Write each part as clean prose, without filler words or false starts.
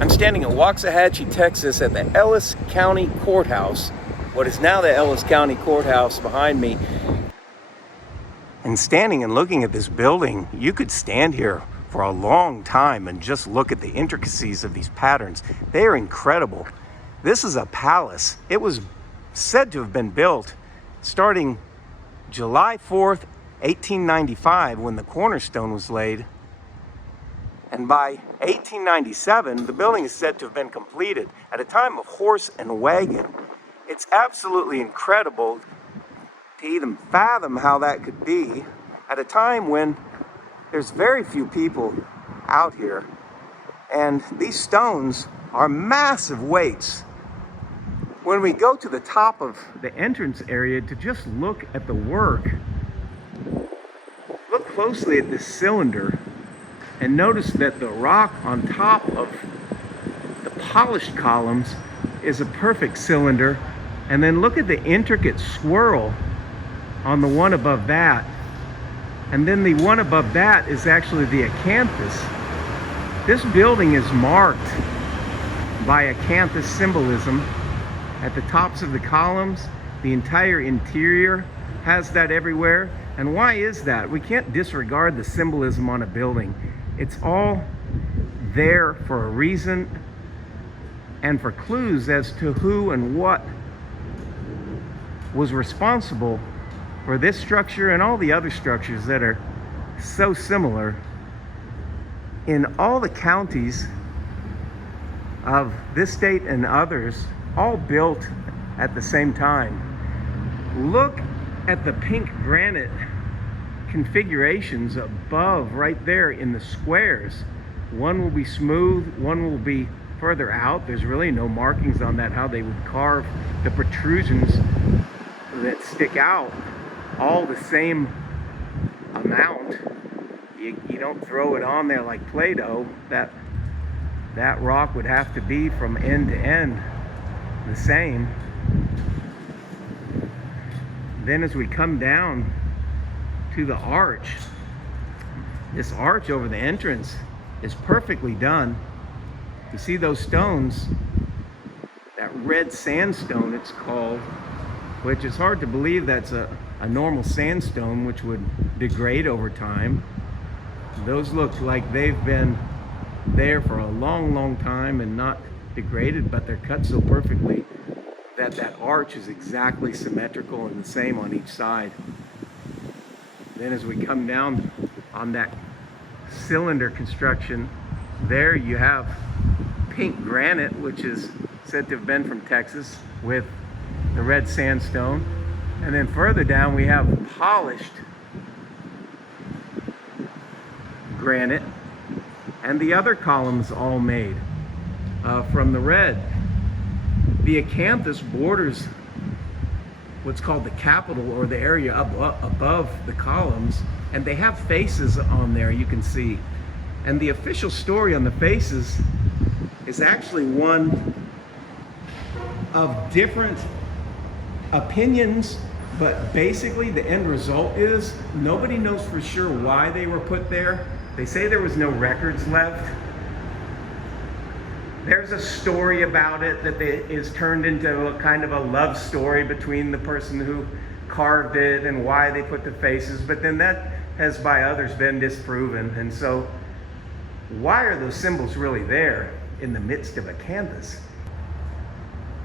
I'm standing in Waxahachie, Texas at the Ellis County Courthouse, what is now the Ellis County Courthouse behind me. And standing and looking at this building, you could stand here for a long time and just look at the intricacies of these patterns. They are incredible. This is a palace. It was said to have been built starting July 4th, 1895, when the cornerstone was laid. And by 1897, the building is said to have been completed at a time of horse and wagon. It's absolutely incredible to even fathom how that could be at a time when there's very few people out here. And these stones are massive weights. When we go to the top of the entrance area to just look at the work, look closely at this cylinder and notice that the rock on top of the polished columns is a perfect cylinder. And then look at the intricate swirl on the one above that. And then the one above that is actually the acanthus. This building is marked by acanthus symbolism at the tops of the columns. The entire interior has that everywhere. And why is that? We can't disregard the symbolism on a building. It's all there for a reason and for clues as to who and what was responsible for this structure and all the other structures that are so similar in all the counties of this state and others, all built at the same time. Look at the pink granite configurations above right there in the squares. One will be smooth, one will be further out. There's really no markings on that, how they would carve the protrusions that stick out all the same amount. You don't throw it on there like Play-Doh. That rock would have to be from end to end the same. Then as we come down to the arch, this arch over the entrance is perfectly done. You see those stones, that red sandstone it's called, which is hard to believe that's a normal sandstone, which would degrade over time. Those look like they've been there for a long time and not degraded, but they're cut so perfectly that that arch is exactly symmetrical and the same on each side. Then as we come down on that cylinder construction, there you have pink granite, which is said to have been from Texas, with the red sandstone. And then further down we have polished granite, and the other columns all made from the red. The acanthus borders what's called the capital, or the area above the columns, and they have faces on there, you can see. And the official story on the faces is actually one of different opinions, but basically the end result is nobody knows for sure why they were put there. They say there was no records left. There's a story about it that is turned into a kind of a love story between the person who carved it and why they put the faces, but then that has by others been disproven. And so why are those symbols really there in the midst of acanthus?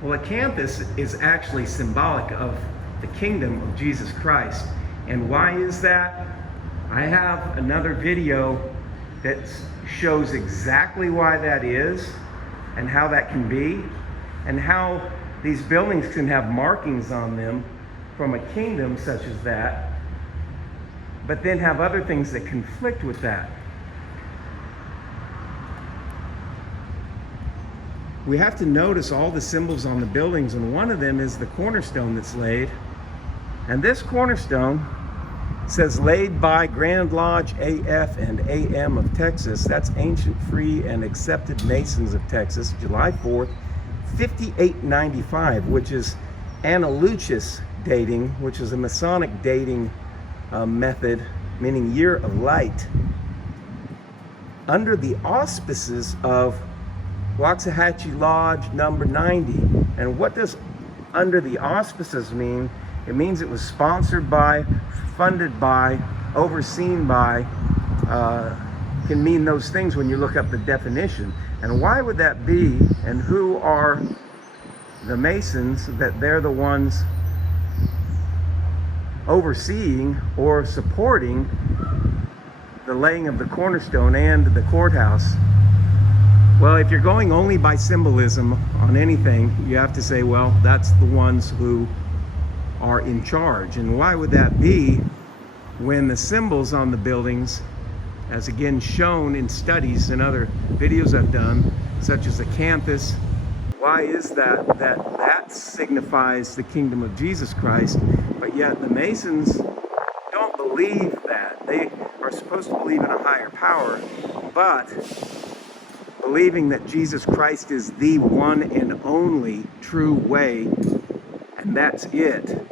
Well, acanthus is actually symbolic of the kingdom of Jesus Christ. And why is that? I have another video that shows exactly why that is, and how that can be, and how these buildings can have markings on them from a kingdom such as that, but then have other things that conflict with that. We have to notice all the symbols on the buildings, and one of them is the cornerstone that's laid. And this cornerstone says laid by Grand Lodge AF and AM of Texas. That's Ancient Free and Accepted Masons of Texas, July 4th, 5895, which is Analuchus dating, which is a Masonic dating method, meaning year of light, under the auspices of Waxahachie Lodge number 90. And what does under the auspices mean? It means it was sponsored by, funded by, overseen by, can mean those things when you look up the definition. And why would that be? And who are the Masons that they're the ones overseeing or supporting the laying of the cornerstone and the courthouse? Well, if you're going only by symbolism on anything, you have to say, well, that's the ones who are in charge. And why would that be when the symbols on the buildings, as again shown in studies and other videos I've done, such as the campus, why is that? That signifies the kingdom of Jesus Christ, but yet the Masons don't believe that. They are supposed to believe in a higher power, but believing that Jesus Christ is the one and only true way, and that's it.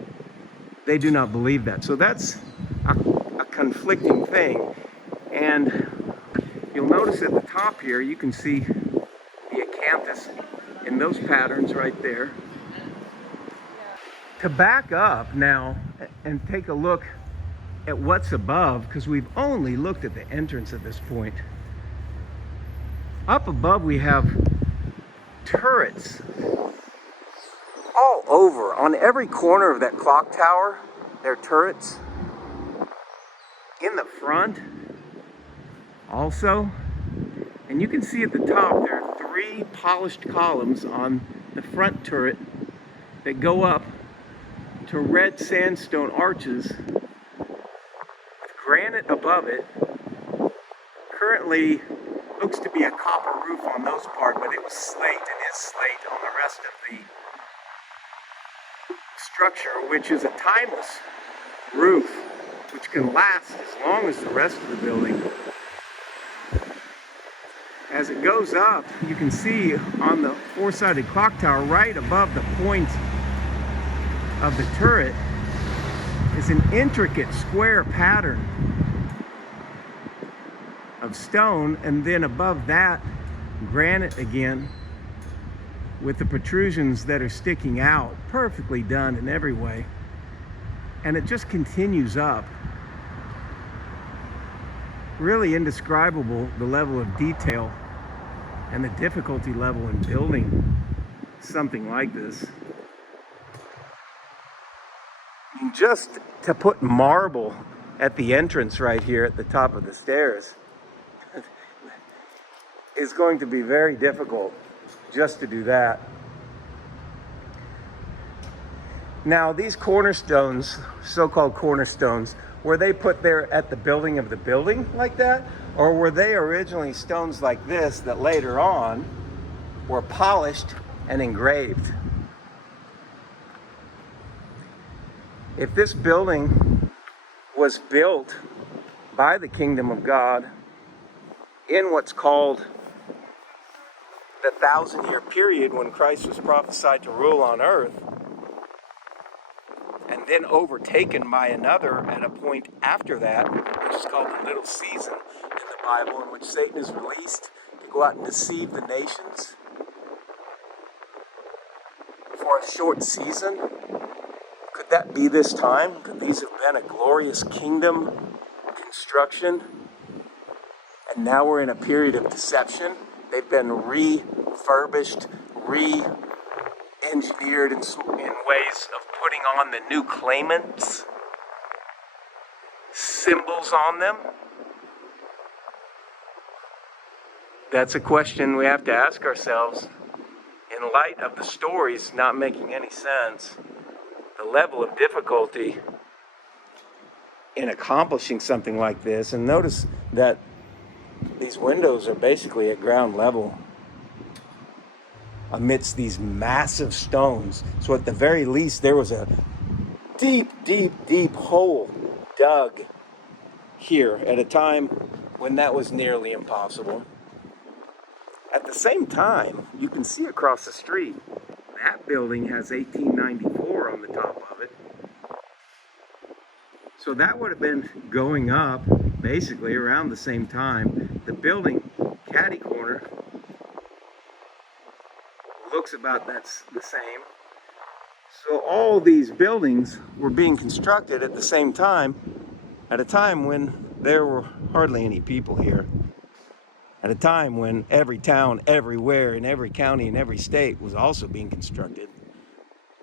They do not believe that. So that's a conflicting thing. And you'll notice at the top here, you can see the acanthus in those patterns right there. To back up now and take a look at what's above, because we've only looked at the entrance at this point. Up above we have turrets all over. On every corner of that clock tower, there are turrets. In the front also. And you can see at the top there are 3 polished columns on the front turret that go up to red sandstone arches with granite above it. Currently looks to be a copper roof on those parts, but it was slate and is slate on the rest of the structure, which is a timeless roof which can last as long as the rest of the building. As it goes up, you can see on the 4-sided clock tower right above the point of the turret is an intricate square pattern of stone, and then above that granite again with the protrusions that are sticking out, perfectly done in every way. And it just continues up. Really indescribable, the level of detail and the difficulty level in building something like this. And just to put marble at the entrance right here at the top of the stairs is going to be very difficult just to do that. Now, these cornerstones, so-called cornerstones, were they put there at the building of the building like that? Or were they originally stones like this that later on were polished and engraved? If this building was built by the kingdom of God in what's called the 1,000-year period when Christ was prophesied to rule on earth, and then overtaken by another at a point after that, which is called the little season in the Bible, in which Satan is released to go out and deceive the nations for a short season. Could that be this time? Could these have been a glorious kingdom construction? And now we're in a period of deception. They've been refurbished, re-engineered in ways of putting on the new claimants, symbols on them. That's a question we have to ask ourselves in light of the stories not making any sense. The level of difficulty in accomplishing something like this. And notice that these windows are basically at ground level amidst these massive stones. So at the very least, there was a deep, deep, deep hole dug here at a time when that was nearly impossible. At the same time, you can see across the street, that building has 1894 on the top of it. So that would have been going up basically around the same time. The building, catty corner, looks about that's the same. So all these buildings were being constructed at the same time, at a time when there were hardly any people here. At a time when every town, everywhere, in every county, in every state was also being constructed.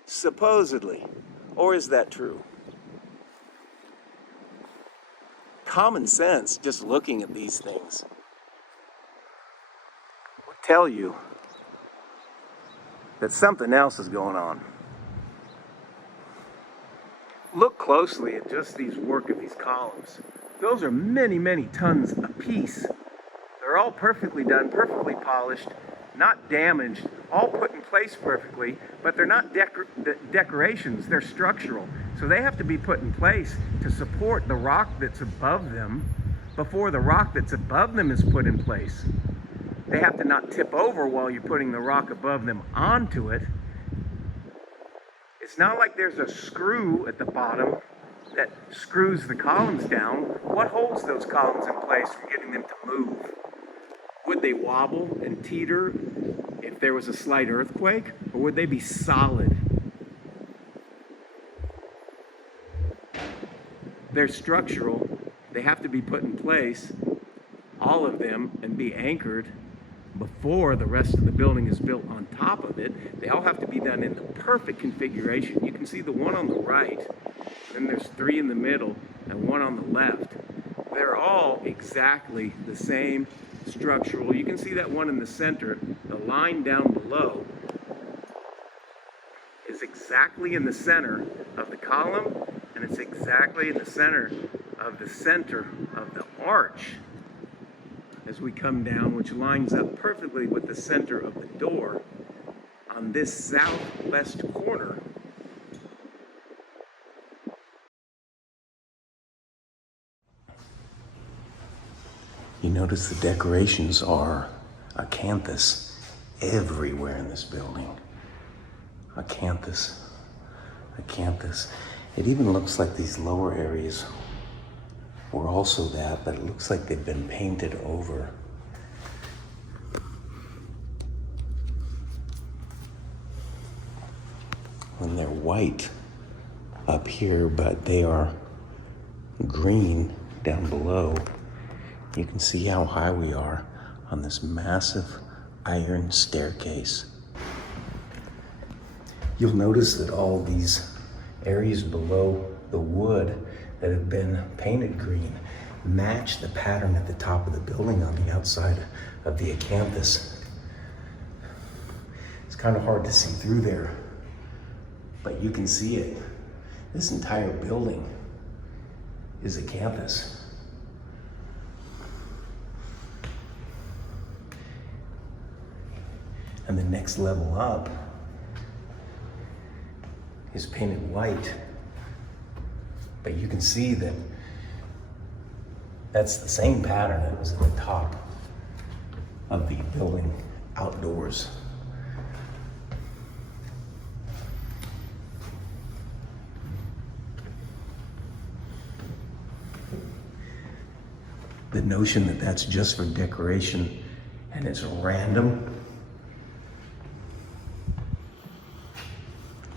Supposedly. Or is that true? Common sense, just looking at these things, will tell you that something else is going on. Look closely at just these work of these columns. Those are many, many tons apiece. They're all perfectly done, perfectly polished, not damaged, all put in place perfectly, but they're not decorations, they're structural. So they have to be put in place to support the rock that's above them before the rock that's above them is put in place. They have to not tip over while you're putting the rock above them onto it. It's not like there's a screw at the bottom that screws the columns down. What holds those columns in place from getting them to move? Would they wobble and teeter if there was a slight earthquake, or would they be solid? They're structural. They have to be put in place, all of them, and be anchored before the rest of the building is built on top of it. They all have to be done in the perfect configuration. You can see the one on the right, then there's three in the middle, and one on the left. They're all exactly the same structural. You can see that one in the center. The line down below is exactly in the center of the column, and it's exactly in the center of the arch as we come down, which lines up perfectly with the center of the door on this southwest corner. You notice the decorations are acanthus everywhere in this building. Acanthus. It even looks like these lower areas were also that, but it looks like they've been painted over. When they're white up here, but they are green down below. You can see how high we are on this massive iron staircase. You'll notice that all these areas below the wood that have been painted green match the pattern at the top of the building on the outside of the acanthus. It's kind of hard to see through there, but you can see it. This entire building is acanthus. And the next level up is painted white. But you can see that that's the same pattern that was at the top of the building outdoors. The notion that that's just for decoration and it's random,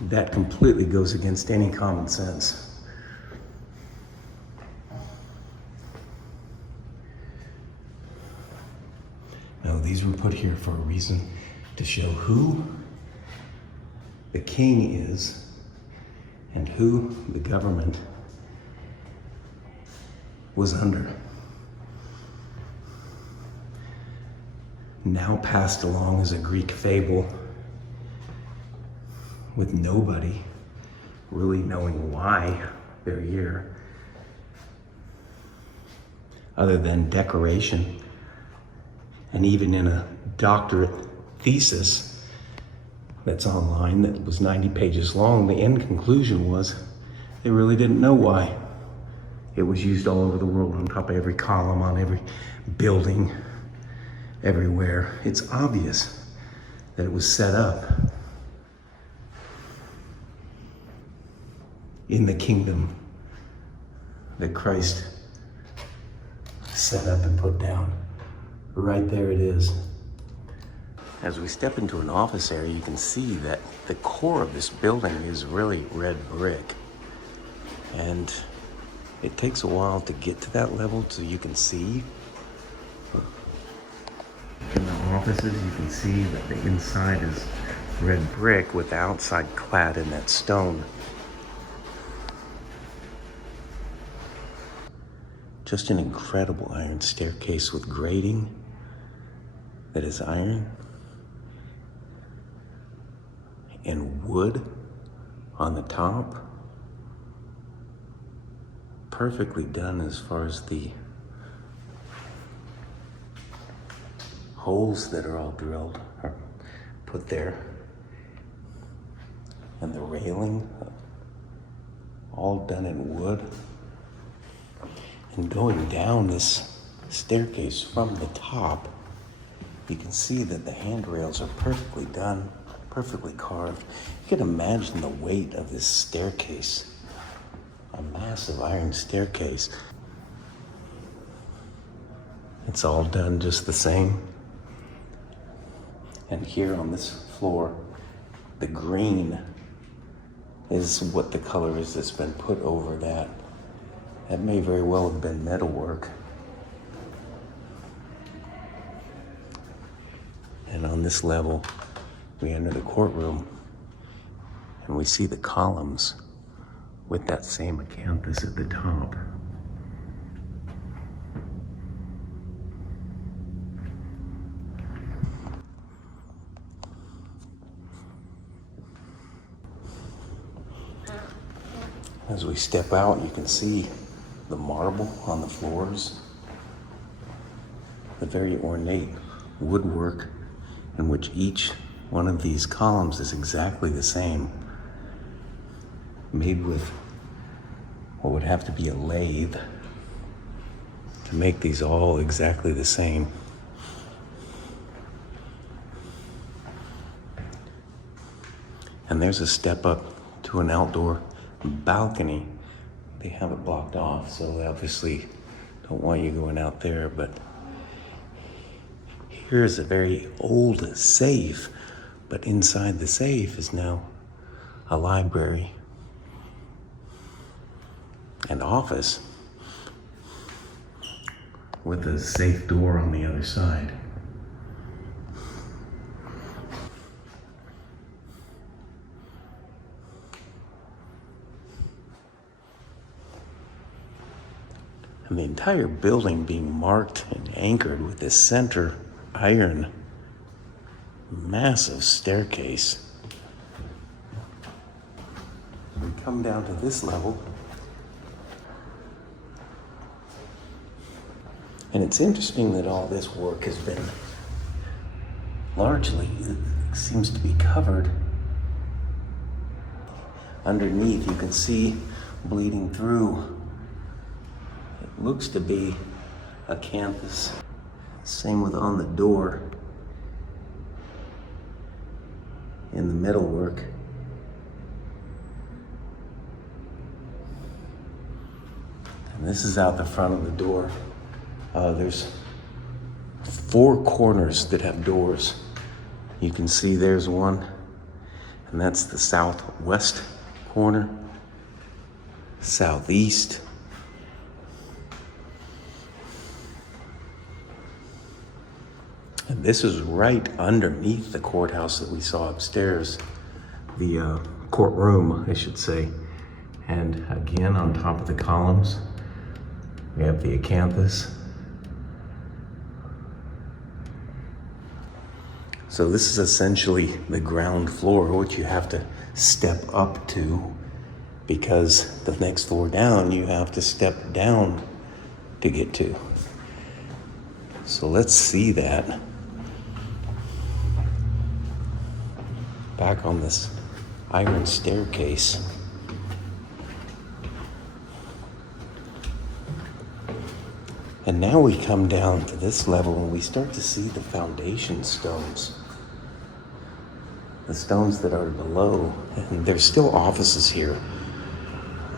that completely goes against any common sense. No, these were put here for a reason, to show who the king is and who the government was under. Now passed along as a Greek fable, with nobody really knowing why they're here, other than decoration. And even in a doctorate thesis that's online that was 90 pages long, the end conclusion was they really didn't know why. It was used all over the world, on top of every column, on every building, everywhere. It's obvious that it was set up in the kingdom that Christ set up and put down. Right there it is. As we step into an office area, you can see that the core of this building is really red brick. And it takes a while to get to that level so you can see. In the offices, you can see that the inside is red brick with the outside clad in that stone. Just an incredible iron staircase with grating that is iron and wood on the top. Perfectly done as far as the holes that are all drilled are put there. And the railing, all done in wood. And going down this staircase from the top, you can see that the handrails are perfectly done, perfectly carved. You can imagine the weight of this staircase, a massive iron staircase. It's all done just the same. And here on this floor, the green is what the color is that's been put over that. That may very well have been metalwork. And on this level, we enter the courtroom and we see the columns with that same acanthus at the top. As we step out, you can see the marble on the floors, the very ornate woodwork in which each one of these columns is exactly the same, made with what would have to be a lathe to make these all exactly the same. And there's a step up to an outdoor balcony. They have it blocked off, so they obviously don't want you going out there, but here's a very old safe, but inside the safe is now a library and office with a safe door on the other side. And the entire building being marked and anchored with this center iron massive staircase. We come down to this level, and it's interesting that all this work has been largely, it seems to be covered. Underneath you can see bleeding through, it looks to be acanthus. Same with on the door in the metalwork. And this is out the front of the door. There's 4 corners that have doors. You can see there's one, and that's the southwest corner, southeast, and this is right underneath the courthouse that we saw upstairs, the courtroom, I should say. And again, on top of the columns, we have the acanthus. So this is essentially the ground floor, which you have to step up to, because the next floor down, you have to step down to get to. So let's see that. Back on this iron staircase. And now we come down to this level and we start to see the foundation stones. The stones that are below, and there's still offices here.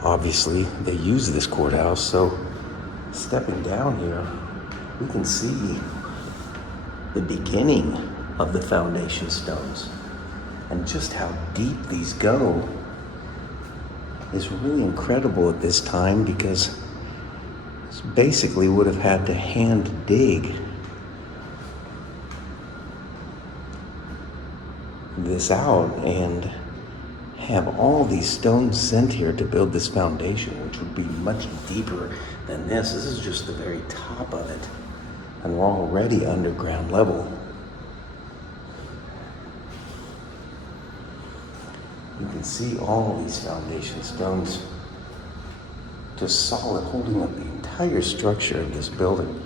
Obviously, they use this courthouse, so stepping down here, we can see the beginning of the foundation stones. And just how deep these go is really incredible at this time, because this basically would have had to hand dig this out and have all these stones sent here to build this foundation, which would be much deeper than this. This is just the very top of it, and we're already underground level. You can see all these foundation stones just solid, holding up the entire structure of this building.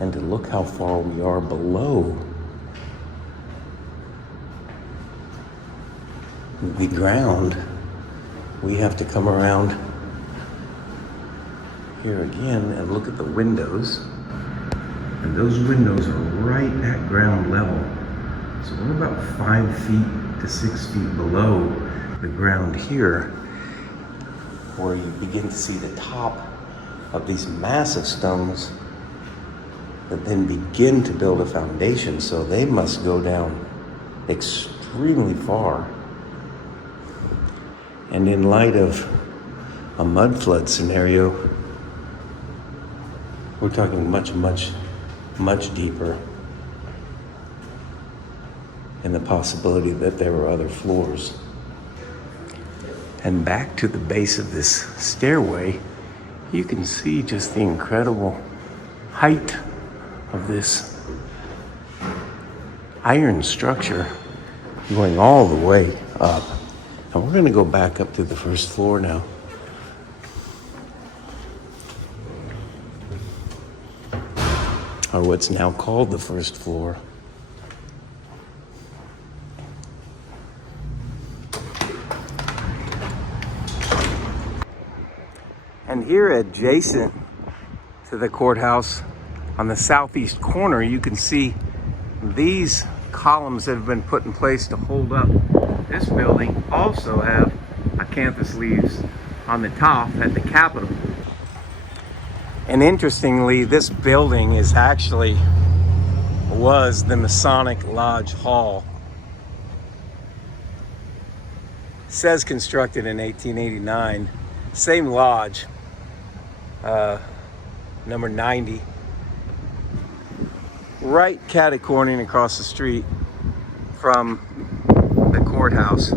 And to look how far we are below the ground, we have to come around here again and look at the windows. And those windows are right at ground level. So we're about 5 feet to 6 feet below the ground here, where you begin to see the top of these massive stones that then begin to build a foundation. So they must go down extremely far. And in light of a mud flood scenario, we're talking much deeper, and the possibility that there were other floors. And back to the base of this stairway, you can see just the incredible height of this iron structure going all the way up. And we're going to go back up to the first floor now. Or what's now called the first floor. And here adjacent to the courthouse, on the southeast corner, you can see these columns that have been put in place to hold up this building also have acanthus leaves on the top at the Capitol. And interestingly, this building was the Masonic Lodge Hall. It says constructed in 1889. Same lodge, number 90. Right catty-cornering across the street from the courthouse.